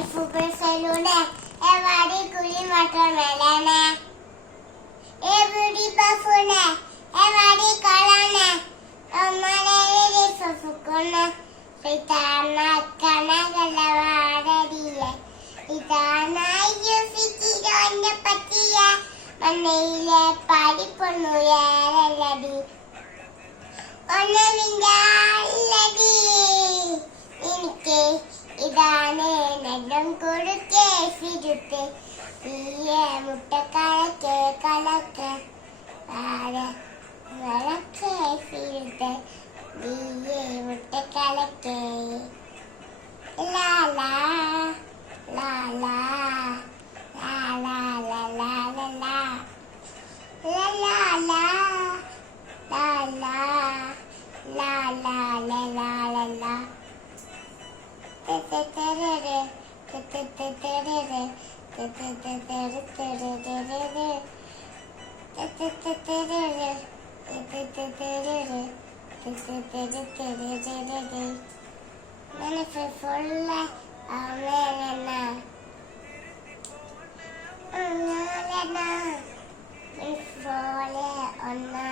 fútbol salone, body cooling watermelon, booty buffone, body colone, mare fufukone, itana kanagalavadadiye, itana yufikirone patiye, manile padi ponuyaladi, onavindaladi, inike. ഇതാണ് നെല്ലം കൊടുക്കേ ഫിരുത്തെ തീയെ മുട്ടക്കലക്കെ കലക്കെ വളക്കെ ഫിരുത്തെ തീയെ മുട്ടക്കലക്കെ ലാലാ ലാലാ ലാലാ ലാലാ ലാലാ ലാലാ ലാലാ ലാലാ ലാലാ ലാലാ Onana